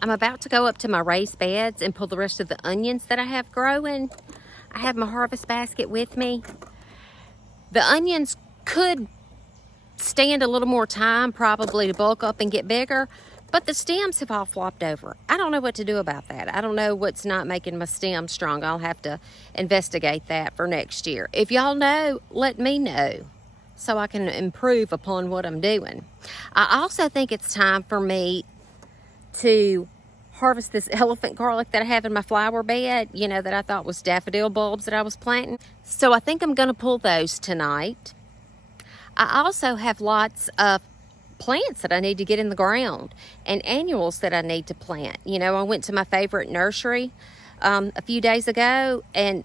I'm about to go up to my raised beds and pull the rest of the onions that I have growing. I have my harvest basket with me. The onions could stand a little more time probably to bulk up and get bigger, but the stems have all flopped over. I don't know what to do about that. I don't know what's not making my stem strong. I'll have to investigate that for next year. If y'all know, let me know so I can improve upon what I'm doing. I also think it's time for me to harvest this elephant garlic that I have in my flower bed, you know, that I thought was daffodil bulbs that I was planting. So I think I'm going to pull those tonight. I also have lots of plants that I need to get in the ground and annuals that I need to plant. You know, I went to my favorite nursery a few days ago and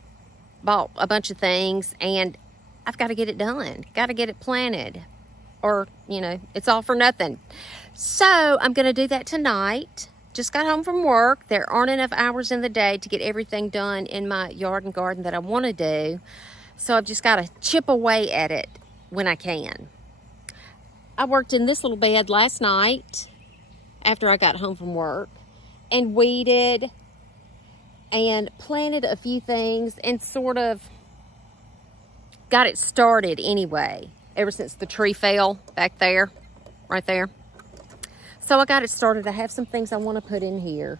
bought a bunch of things, and I've got to get it done. Got to get it planted, or, you know, it's all for nothing. So I'm going to do that tonight. Just got home from work. There aren't enough hours in the day to get everything done in my yard and garden that I want to do. So I've just got to chip away at it when I can. I worked in this little bed last night after I got home from work and weeded and planted a few things and sort of got it started anyway, ever since the tree fell back there, right there. So I got it started. I have some things I want to put in here.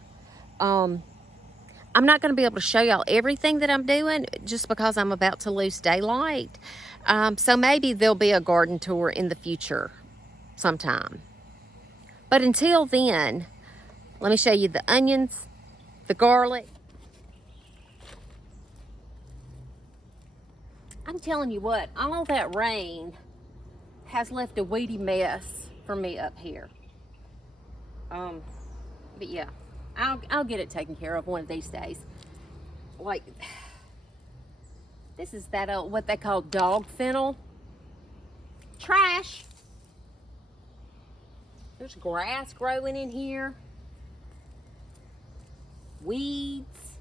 I'm not going to be able to show y'all everything that I'm doing just because I'm about to lose daylight. So maybe there'll be a garden tour in the future sometime. But until then, let me show you the onions, the garlic. I'm telling you what, all that rain has left a weedy mess for me up here. But yeah, I'll get it taken care of one of these days. Like, this is that old, what they call dog fennel. Trash. There's grass growing in here. Weeds.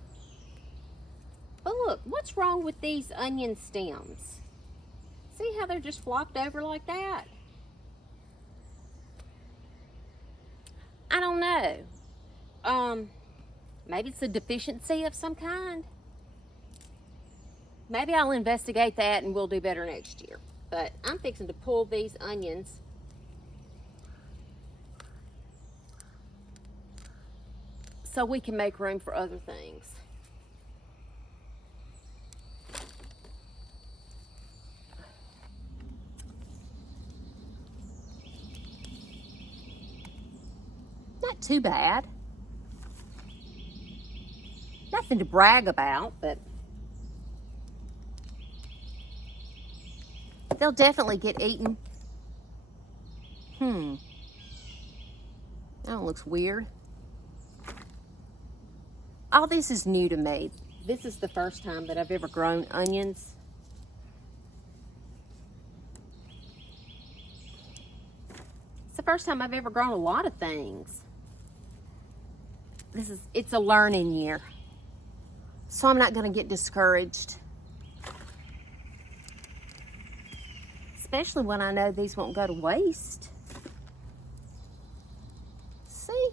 But look, what's wrong with these onion stems? See how they're just flopped over like that? I don't know. Maybe it's a deficiency of some kind. Maybe I'll investigate that and we'll do better next year. But I'm fixing to pull these onions so we can make room for other things. Not too bad. Nothing to brag about, but they'll definitely get eaten. That looks weird. All this is new to me. This is the first time that I've ever grown onions. It's the first time I've ever grown a lot of things. It's a learning year. So I'm not going to get discouraged. Especially when I know these won't go to waste. See?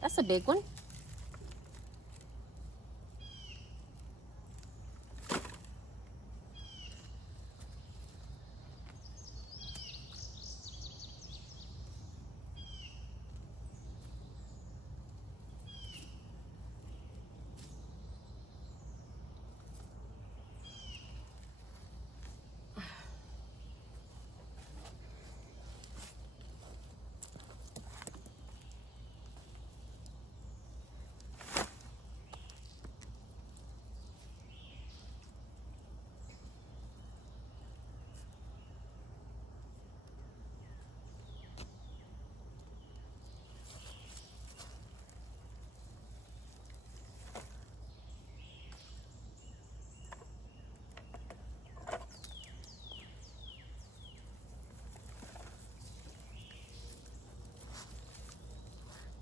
That's a big one.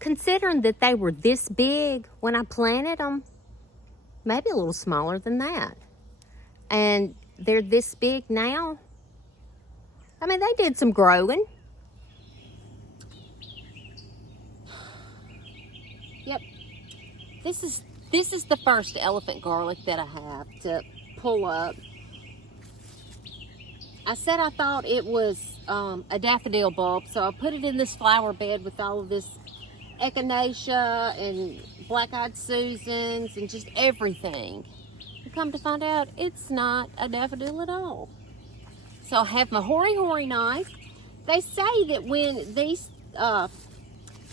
considering that they were this big when I planted them, maybe a little smaller than that, and they're this big now. I mean, they did some growing. Yep. This is the first elephant garlic that I have to pull up. I said I thought it was a daffodil bulb, so I put it in this flower bed with all of this echinacea and black-eyed Susans and just everything. And come to find out, it's not a daffodil at all. So I have my hoary knife. They say that when these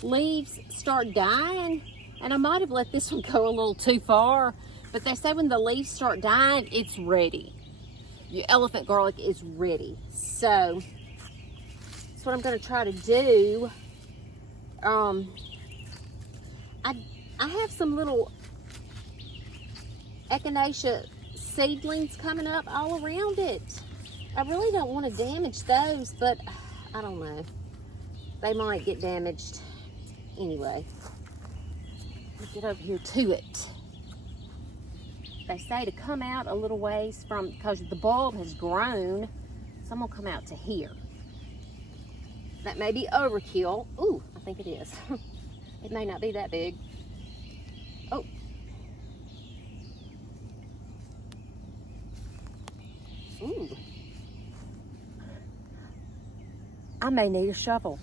leaves start dying, and I might have let this one go a little too far, but they say when the leaves start dying, it's ready. Your elephant garlic is ready. So that's what I'm going to try to do. I have some little echinacea seedlings coming up all around it. I really don't want to damage those, but I don't know. They might get damaged anyway. Let's get over here to it. They say to come out a little ways from, because the bulb has grown, so I'm gonna come out to here. That may be overkill. Ooh, I think it is. It may not be that big. Oh. Ooh. I may need a shovel.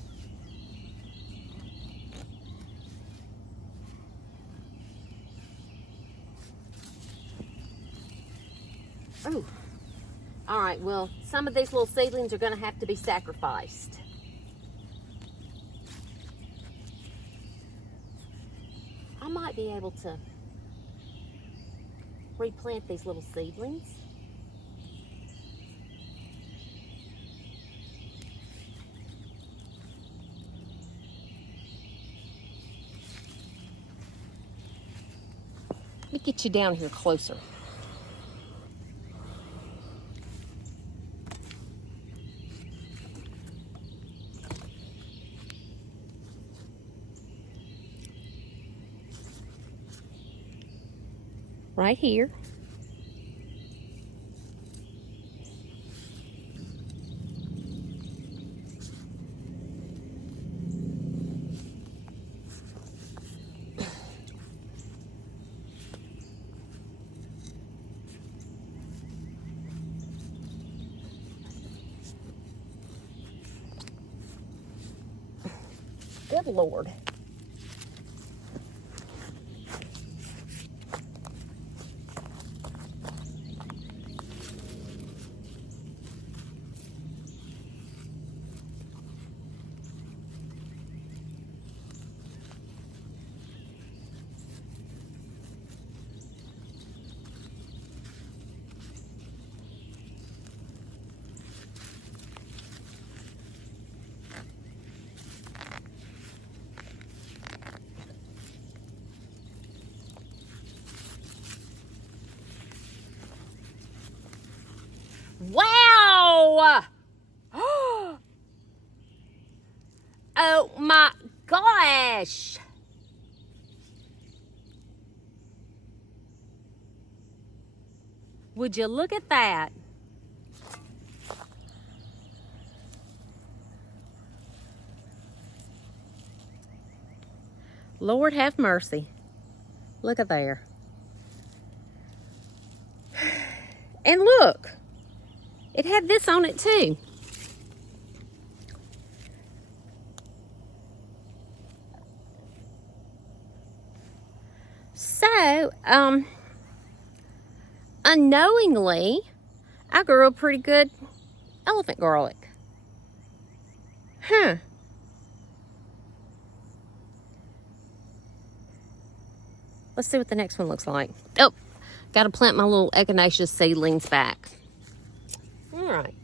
Oh, all right, well, some of these little seedlings are gonna have to be sacrificed. I might be able to replant these little seedlings. Let me get you down here closer. Right here. Good Lord. Wow! Oh my gosh! Would you look at that? Lord have mercy. Look at there. And look, it had this on it too. So, unknowingly, I grew a pretty good elephant garlic. Huh. Let's see what the next one looks like. Oh, got to plant my little echinacea seedlings back. All right,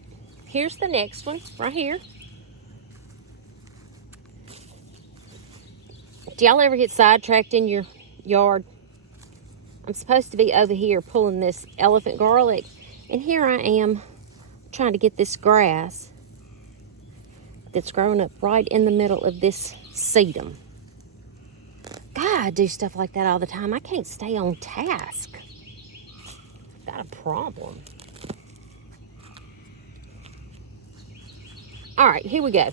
here's the next one right here. Do y'all ever get sidetracked in your yard? I'm supposed to be over here pulling this elephant garlic, and here I am trying to get this grass that's growing up right in the middle of this sedum. I do stuff like that all the time. I can't stay on task. I've got a problem. All right, here we go.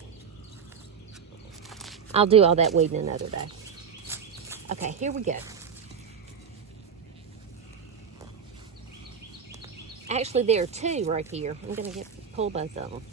I'll do all that weeding another day. Okay, here we go. Actually, there are two right here. I'm going to pull both of them.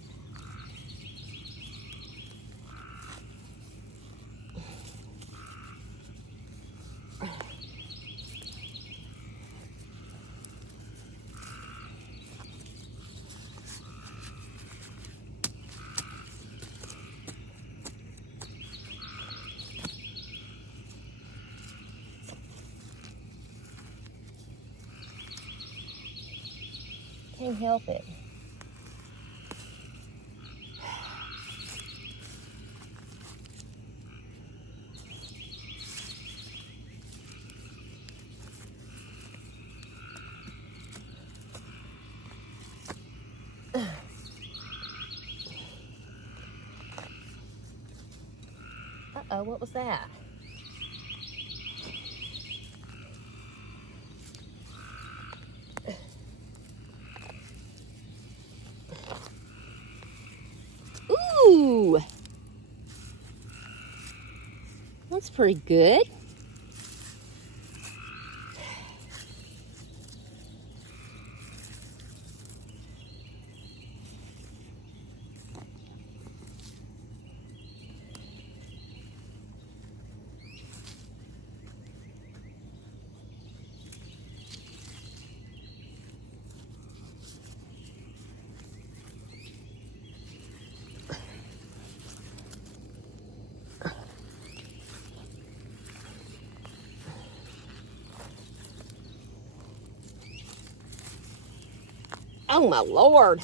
Can't help it. Uh-oh, what was that? Ooh! That's pretty good. Oh my Lord.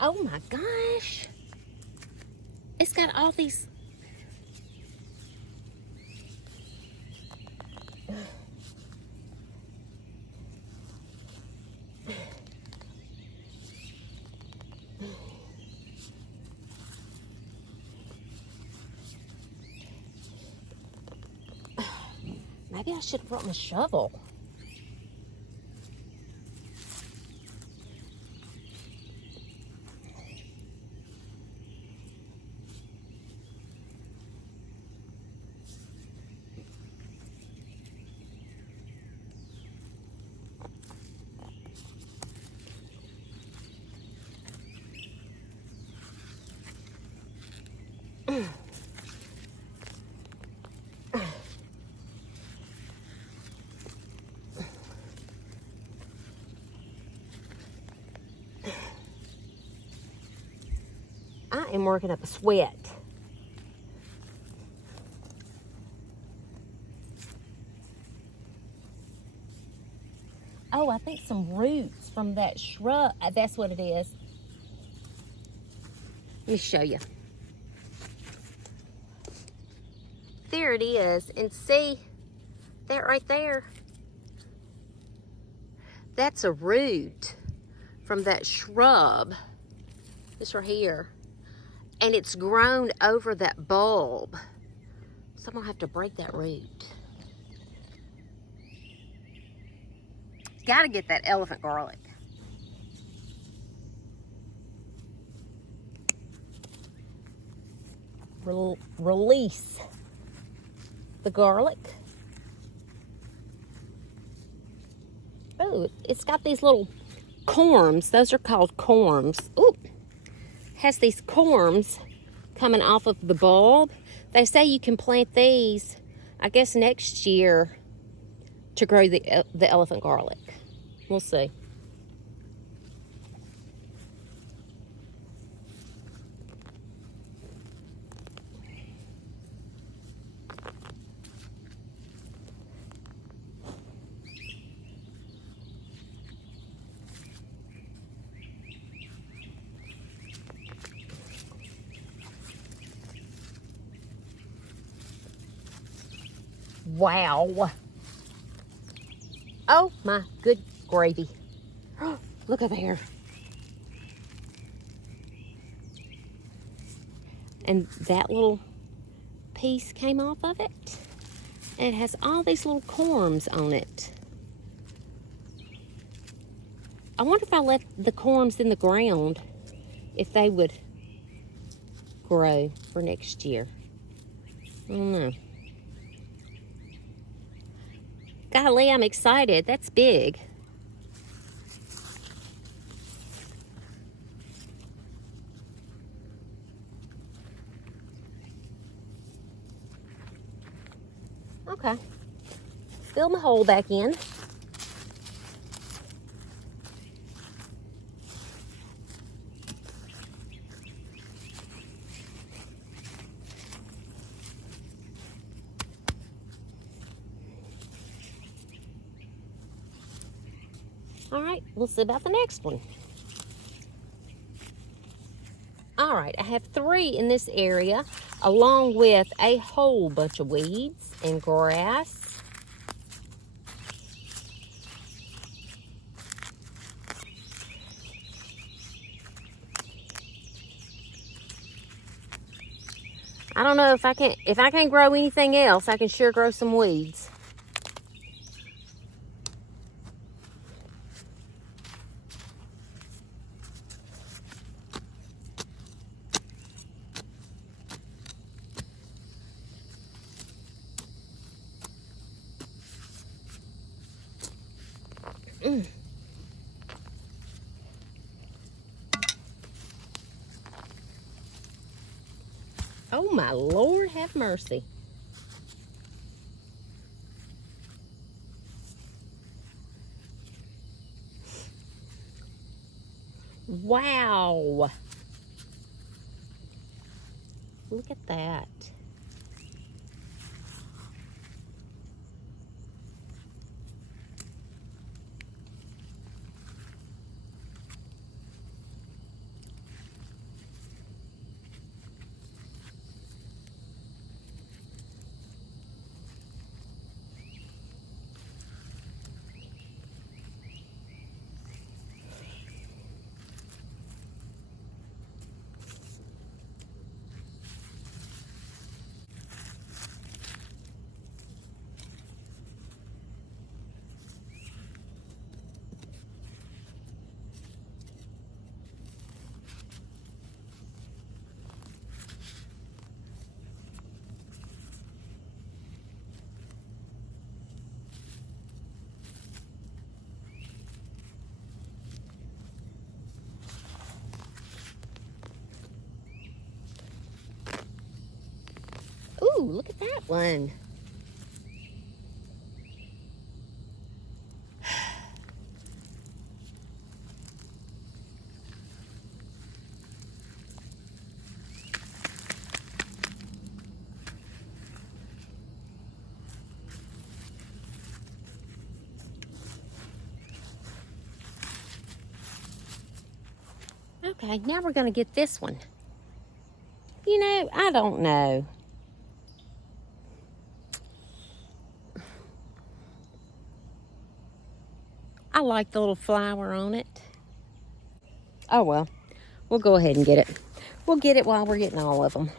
Oh my gosh. It's got all these. Maybe I should have brought my shovel. I am working up a sweat. Oh, I think some roots from that shrub. That's what it is. Let me show you. There it is. And see, that right there. That's a root from that shrub. This right here. And it's grown over that bulb. So I'm gonna have to break that root. Gotta get that elephant garlic. Release the garlic. Oh, it's got these little corms. Those are called corms. Ooh, has these corms coming off of the bulb. They say you can plant these, I guess, next year to grow the elephant garlic. We'll see. Wow. Oh my good gravy. Look at there. And that little piece came off of it. And it has all these little corms on it. I wonder if I left the corms in the ground, if they would grow for next year. I don't know. Golly, I'm excited. That's big. Okay. Fill my hole back in. All right, we'll see about the next one. All right, I have 3 in this area, along with a whole bunch of weeds and grass. I don't know if I can't grow anything else, I can sure grow some weeds. Oh my Lord, have mercy. Wow. Look at that. Ooh, look at that one. Okay, now we're gonna get this one. You know, I don't know. I like the little flower on it. Oh well, we'll go ahead and get it. We'll get it while we're getting all of them.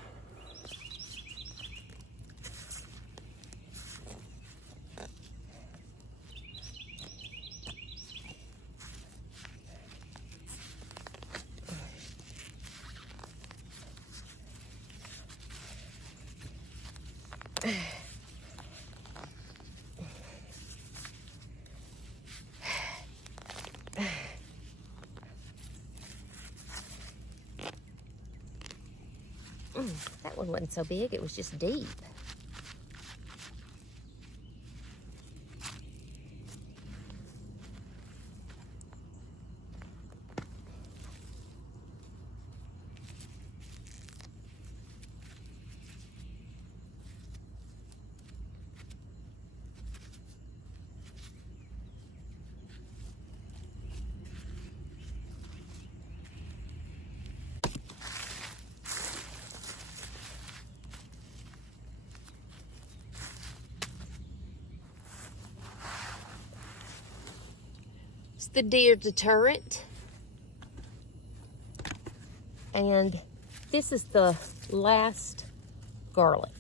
That one wasn't so big, it was just deep. It's the deer deterrent. And this is the last garlic.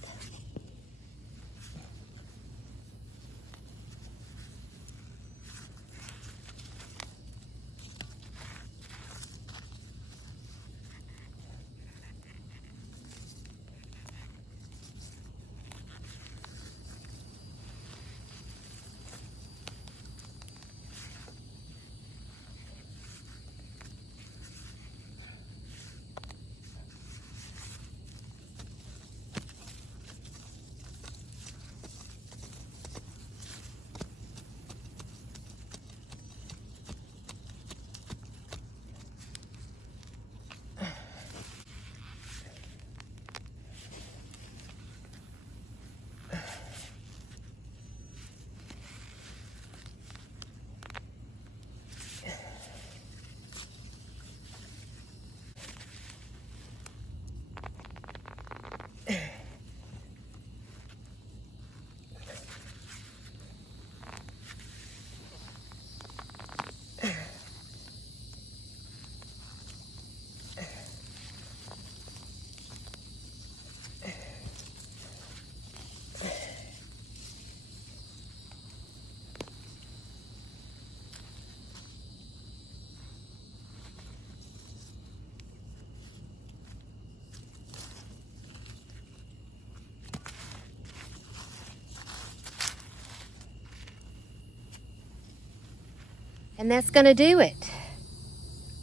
And that's going to do it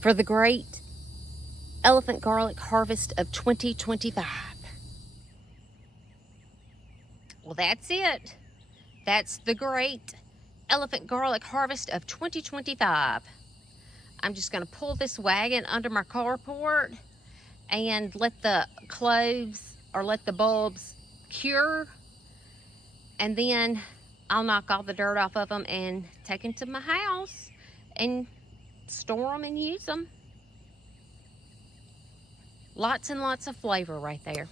for the great elephant garlic harvest of 2025. Well, that's it. That's the great elephant garlic harvest of 2025. I'm just going to pull this wagon under my carport and let the cloves or let the bulbs cure, and then I'll knock all the dirt off of them and take them to my house and store them and use them. Lots and lots of flavor right there.